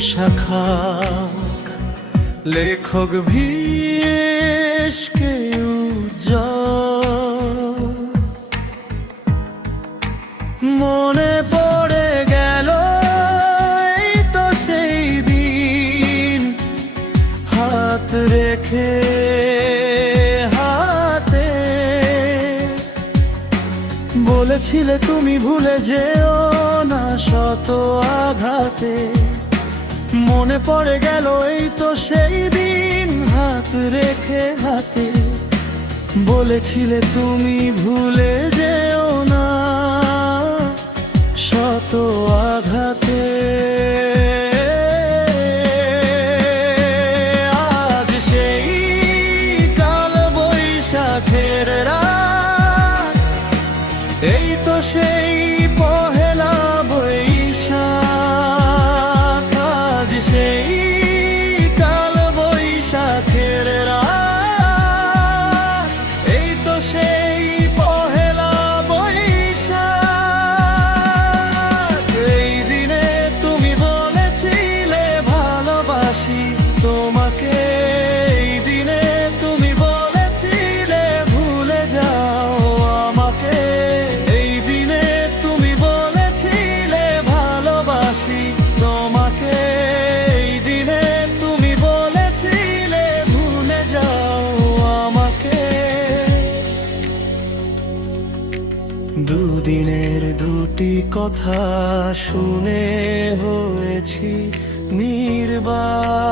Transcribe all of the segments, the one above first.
বৈশাখা লেখক ভীষ্কে উজ্জ্বল মনে পড়ে গেল এই তো সেই দিন হাত রেখে হাতে বলেছিলে তুমি ভুলে যেও না শত আঘাতে মনে পড়ে গেল এই তো সেই দিন হাত রেখে হাতে বলেছিলে তুমি ভুলে যেও না শত আঘাতে আজ সেই কাল বৈশাখের রাত এই তো সেই পহেলা বৈশাখ আজ সেই কাল বৈশাখের রাত এই তো সেই পহেলা বৈশাখ এই দিনে তুমি বলেছিলে ভালোবাসি তোমাকে এই দিনে তুমি বলেছিলে ভুলে যাও আমাকে এই দিনে তুমি বলেছিলে ভালোবাসি তোমাকে এই দিনে তুমি বলেছিলে ভুলে যাও আমাকে দুদিনের দুটি কথা শুনে হয়েছি নির্বাক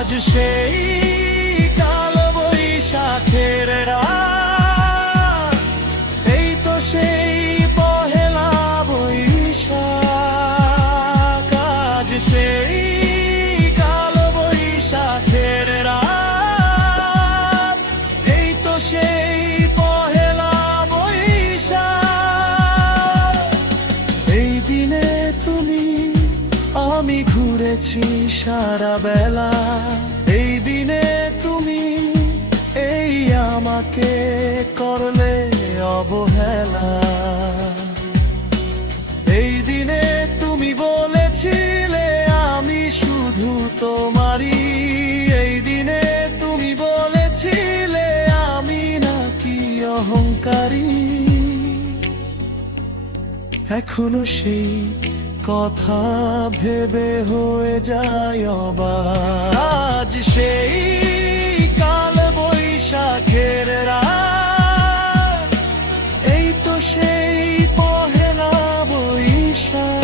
আজ সেই কাল বৈশাখের রাত এই তো সেই পহেলা বৈশাখ আজ সেই কাল বৈশাখের রাত এই তো সেই পহেলা বৈশাখ এই দিনে তুমি আমি ঘুরেছি সারা বেলা এই দিনে তুমি এই আমাকে করলে অবহেলা এই দিনে তুমি বলেছিলে আমি শুধু তোমারই এই দিনে তুমি বলেছিলে আমি নাকি অহংকারী এখনো সেই কথা ভেবে হয়ে যায় অবাক আজ সেই কাল বৈশাখের রাত এই তো সেই পহেলা বৈশাখ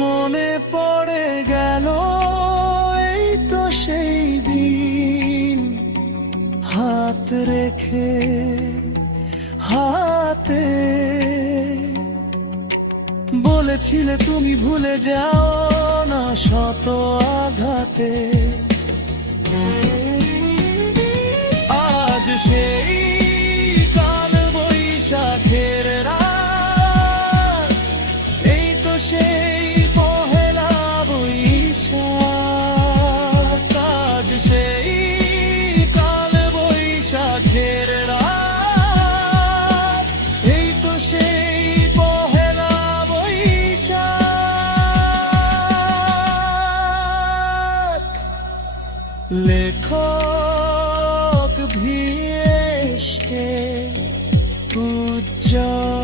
মনে পড়ে গেল এই তো সেই দিন হাত রেখে হাতে বলেছিলে তুমি ভুলে যাও না শত আঘাতে আজ সেই কাল বৈশাখের রাত এই তো সেই পহেলা বৈশাখ আজ সেই কাল বৈশাখের রাত এই তো সেই পহেলা বৈশাখ লেখক ভীষ্কে উজ্জ্বল